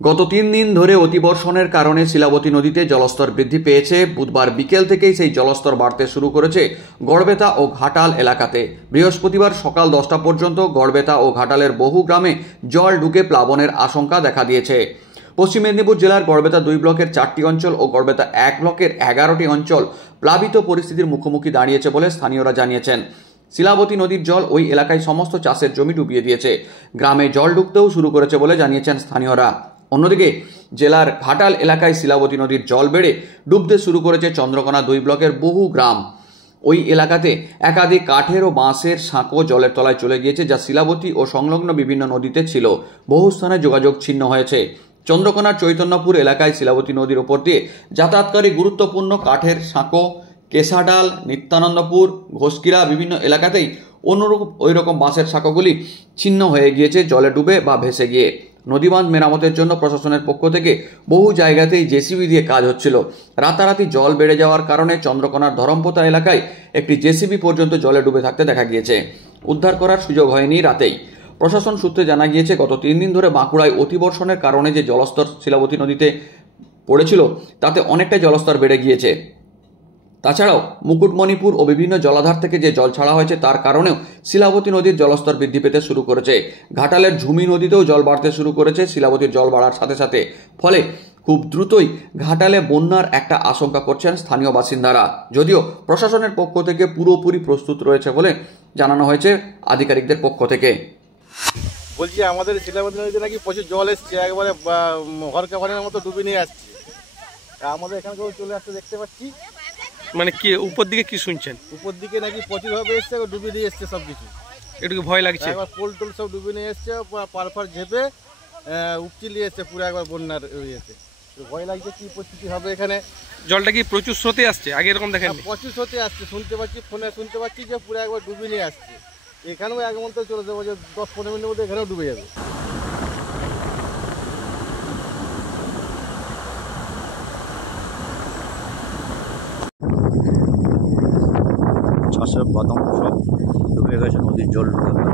গত 3 দিন ধরে অতিবর্ষণের কারণে শিলাবতী নদীতে জলস্তর বৃদ্ধি পেয়েছে। বুধবার বিকেল থেকেই সেই জলস্তর বাড়তে শুরু করেছে গড়বেতা ও ঘাটাল এলাকাতে। বৃহস্পতিবার সকাল 10টা পর্যন্ত গড়বেতা ও ঘাটালের বহু গ্রামে জল ঢুকে প্লাবনের আশঙ্কা দেখা দিয়েছে। পশ্চিম মেদিনীপুর জেলার গড়বেতা 2 ব্লকের 4টি অঞ্চল ও গড়বেতা 1 ব্লকের 11টি অঞ্চল প্লাবিত পরিস্থিতির মুখোমুখি দাঁড়িয়েছে বলে স্থানীয়রা জানিয়েছেন। শিলাবতী নদীর জল ওই এলাকায় সমস্ত চাষের জমি ডুবিয়ে দিয়েছে। গ্রামে জল ঢুকতেও শুরু করেছে বলে জানিয়েছেন স্থানীয়রা। অন্যদিকে জেলার ঘাটাল এলাকায় শিলাবতী নদীর জল বেড়ে ডুবতে শুরু করেছে চন্দ্রকোনা 2 ব্লকের বহু গ্রাম। ওই এলাকাতে একাধিক কাঠের ও বাঁশের সাঁকো জলের তলায় চলে গিয়েছে, যা শিলাবতী ও সংলগ্ন বিভিন্ন নদীতে ছিল। বহু স্থানে যোগাযোগ ছিন্ন হয়েছে। চন্দ্রকোনার চৈতন্যপুর এলাকায় শিলাবতী নদীর ওপর দিয়ে যাতায়াতকারী গুরুত্বপূর্ণ কাঠের সাঁকো, কেশাডাল, নিত্যানন্দপুর, ঘোষকিরা বিভিন্ন এলাকাতেই ওই রকম বাঁশের সাঁকোগুলি ছিন্ন হয়ে গিয়েছে জলে ডুবে বা ভেসে গিয়ে। নদীবাঁধ মেরামতের জন্য প্রশাসনের পক্ষ থেকে বহু জায়গাতেই জেসিবি দিয়ে কাজ হচ্ছিল। রাতারাতি জল বেড়ে যাওয়ার কারণে চন্দ্রকোনার ধরমপোতা এলাকায় একটি জেসিবি পর্যন্ত জলে ডুবে থাকতে দেখা গিয়েছে। উদ্ধার করার সুযোগ হয়নি রাতেই। প্রশাসন সূত্রে জানা গিয়েছে, গত 3 দিন ধরে বাঁকুড়ায় অতিবর্ষণের কারণে যে জলস্তর শিলাবতী নদীতে পড়েছিল তাতে অনেকটাই জলস্তর বেড়ে গিয়েছে। তাছাড়াও মুকুটমণিপুর ও বিভিন্ন জলাধার থেকে যে জল ছাড়া হয়েছে তার কারণেও শিলাবতী নদীর জলস্তর বৃদ্ধি পেতে শুরু করেছে। ঘাটালের ঝুমি নদীতেও জল বাড়তে শুরু করেছে শিলাবতীর জল বাড়ার সাথে সাথে। ফলে খুব দ্রুতই ঘাটালে বন্যার একটা আশঙ্কা করছেন স্থানীয় বাসিন্দারা। যদিও প্রশাসনের পক্ষ থেকে পুরোপুরি প্রস্তুত রয়েছে বলে জানানো হয়েছে আধিকারিকদের পক্ষ থেকে। বলছি, আমাদের শিলাবতী নদীতে নাকি প্রচুর জল এসছে, একবারে হরকা পানির মতো ডুবে নিয়ে আসছে। আমাদের এখানে চলে আসতে দেখতে পাচ্ছি। মানে কি উপর দিকে কি শুনছেন? উপর দিকে নাকি প্রচুর ভাবে এসছে, ডুবে নিয়ে এসছে সবকিছু। একটু ভয় লাগছে। একবার পোল টোল সব ডুবে নিয়ে এসছে, পারফার ঝেপে উপচি নিয়ে এসছে পুরো একবার বন্যার ইয়েতে। ভয় লাগছে কি পরিস্থিতি হবে এখানে। জলটা কি প্রচুর স্রোতে আসছে? আগে এরকম দেখেন? প্রচুর স্রোতে আসছে, শুনতে পাচ্ছি, ফোনে শুনতে পাচ্ছি যে পুরো একবার ডুবে নিয়ে আসছে। এখানেও এক মন্ত্রে চলে যাবো যে 10-15 মিনিটের মধ্যে এখানেও ডুবে যাবে। চাষের বাদাম সব ডুবে গেছে নদীর জল ঢুকে নদী।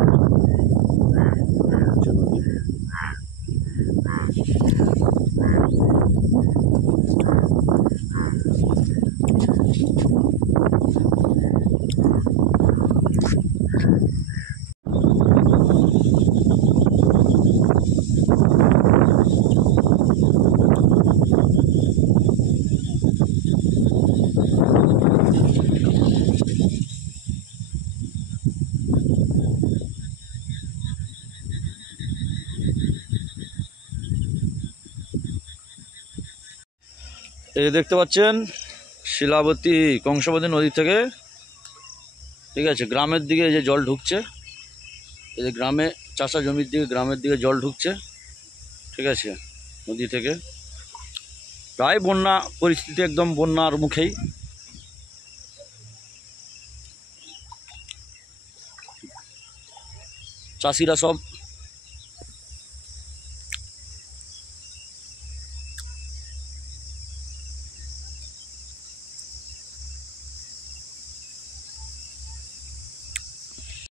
এই দেখতে পাচ্ছেন শিলাবতী কংসাবতী নদী থেকে, ঠিক আছে, গ্রামের দিকে যে জল ঢুকছে, এই যে গ্রামে চাষা জমির দিকে, গ্রামের দিকে জল ঢুকছে, ঠিক আছে, নদী থেকে। প্রায় বন্যা পরিস্থিতি, একদম বন্যার মুখেই। চাষিরা সব